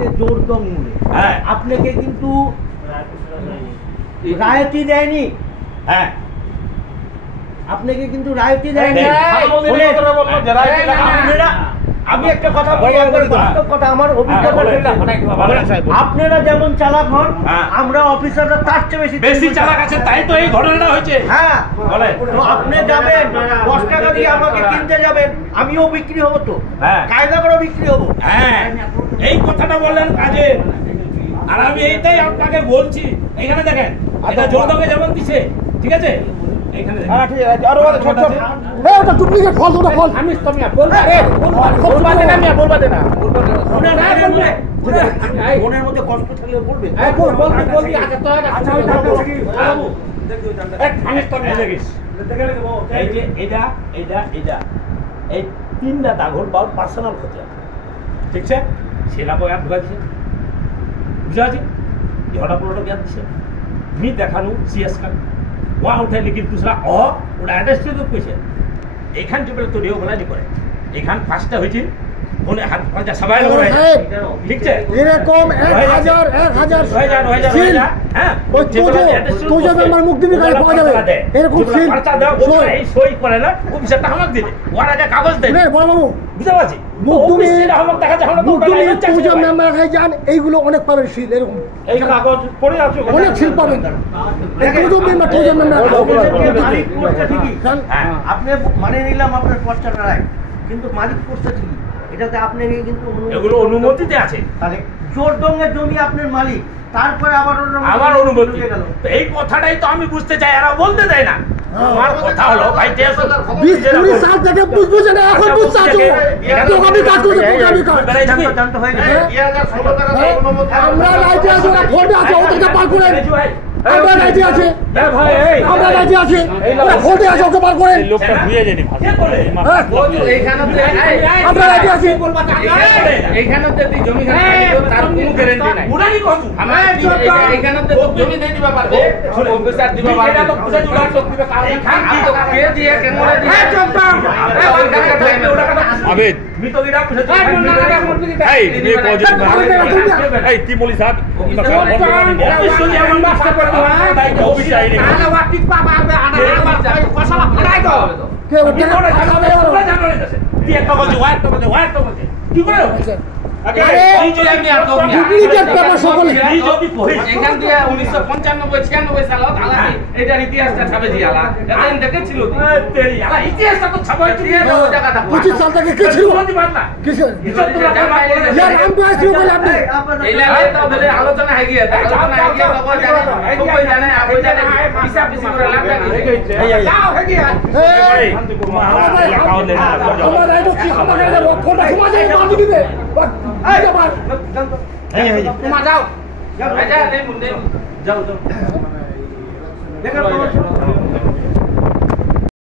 হচ্ছে জোরদং মোড়ে। আপনাকে কিন্তু রায়তি দেয়নি। হ্যাঁ, আপনাকে কিন্তু রায়তি দেয়নি। আমি একটা কথা বলি, বাস্তব কথা, আমার অভিজ্ঞতা। আপনারা যেমন চালাক হন, আমরা অফিসাররা তার চেয়ে বেশি চালাক আছে, তাই তো এই ঘটনাটা হয়েছে। হ্যাঁ, আপনি যাবেন 10 টাকা দিয়ে আমাকে কিনতে যাবেন, আমিও বিক্রি হবো, তো কায়দা করে বিক্রি হবো। হ্যাঁ, এই কথাটা বললেন কাজে। আর আমি এইটাই আপনাকে বলছি, এখানে দেখেন এটা জোরদঙ্গে যেমন দিছে, ঠিক আছে, এখানে আরো ছোট ছোট ওটা ডুপ্লিকেট ফল, ওটা ফল। আমি তো মিয়া বলবা দেনা, মিয়া বলবা দেনা, ওনা না বলবে, মনের মধ্যে কষ্ট থাকলে বলবে। বলবি আচ্ছা তো আচ্ছা বাবু দেখো এক খানিক তো মিয়া দেখিস, এই যে এটা এই তিনটা দাগল বাল পার্সোনাল খোঁজা, ঠিক আছে, সেলা বয়া ঢুকা দিছে, বুঝা আছে, ইহটা পুরোটা জ্ঞান দিছে, মি দেখানো সিএস কার্ড वहाँ उठाई, लेकिन दूसरा ওটা অ্যাড্রেস তো কইছে এখান থেকে তো রেও বলা নি করে এখান ফার্স্টটা হইছিল ওনে হাত পাঁচা সবাই লগে ঠিক আছে, এরকম 1000 সিল। হ্যাঁ, ওই তোজো মেম্বার মুখ দিবি কাল পাওয়া যাবে, এরকম সিল পাঁচা দাও, এই সই করে না অফিসারটা আমাকে দিবে, ওর আগে কাগজ দেয় নে বড় বাবু, বুঝতে পারছি। অফিসারটা আমাকে দেখা যায়, আমরা তো তোজো মেম্বার কাছে যান, এইগুলো অনেক পাবেন সিল, এরকম এই কাগজ পড়ে আছে, অনেক সিল পাবেন। তোজো মেম্বার মালিক করতে ঠিকই, আপনি মানে নিলাম আপনার পর্চাটা রাখ, কিন্তু মালিক করতে ঠিকই, এটাতে আপনি কিন্তু এগুলো অনুমতিতে আছে। তাহলে জোরদঙ্গের জমি আপনার মালিক, তারপরে আবার অনুমতি গেল, এই কথাটাই তো আমি বুঝতে চাই, এরা বলতে দেয় না। আমার কথা হলো ভাই 20 সাল থেকে বুঝবো না, এখন বুঝতে আছো তো আমি কাজ করতে জানতে হয়ে গেছে। 2016 টাকা অনুমতি আমরা রাইতে আছি, ওরা ভোটে আছে, ওদেরকে পার করেন। আমরা রাইতে আছে, হ্যাঁ ভাই, আমরা রাইতে আছে, ওরা ভোটে আছে, ওকে পার করেন। লোকটা ধুয়ে জানি ভাই, এইখানেতে আমরা রাইতে আছি, এইখানেতে তুই জমি খালি তার কোনো গ্যারান্টি নাই, পুরানি কত আমরা এইখানেতে তো জমি দেই দিবা পারবে, অফিসার দিবা পারবে, এটা তো পুরো জুড়া চোক দিবে, কারণ খান কি তো কে দিয়ে কেমনে দিয়ে, হ্যাঁ চোপটাম আবেদ মিতগিরা পুছে এই নে কোজ এই কি বলি স্যার অফিস এমন মাস্টার করে অফিস আই রে আলা ওয়াটি পাবা আবে আনা কসালা ফাড়াই দাও কে ওটা খাবে ওরা জানো না তুই একটা বলছিস ওয়াট তো বলছিস কি করে আগে এই যে আমি আর দম ডুপ্লিকেট পেপার সকলে এই যদি কইছ এখান দিয়ে 1995 96 সালত আলা এটার ইতিহাসটা ছাপে দিয়ালা এদিন দেখেছিল তেরি আলা ইতিহাসটা তো ছাপাই দিয়ে ওই জায়গাটা 25 সাল থেকে কি ছিল বলতে পার না কিছু यार हम तो ऐसे बोल আপনি এইলা তো বলে আলোচনা হয়ে গিয়ে আলোচনা হয়ে গিয়ে তো কোই জানে আপনি জানে হিসাব বেশি করে লাভ লাগে যাও হয়ে গিয়া এই আমার কাও লেনা আমার রাইটো কি আমার ফটো সমাজে বাঁধি দিবে এই যাও এই তোমা যাও যাও এই যা নেই মুন্ডে যাও দেখো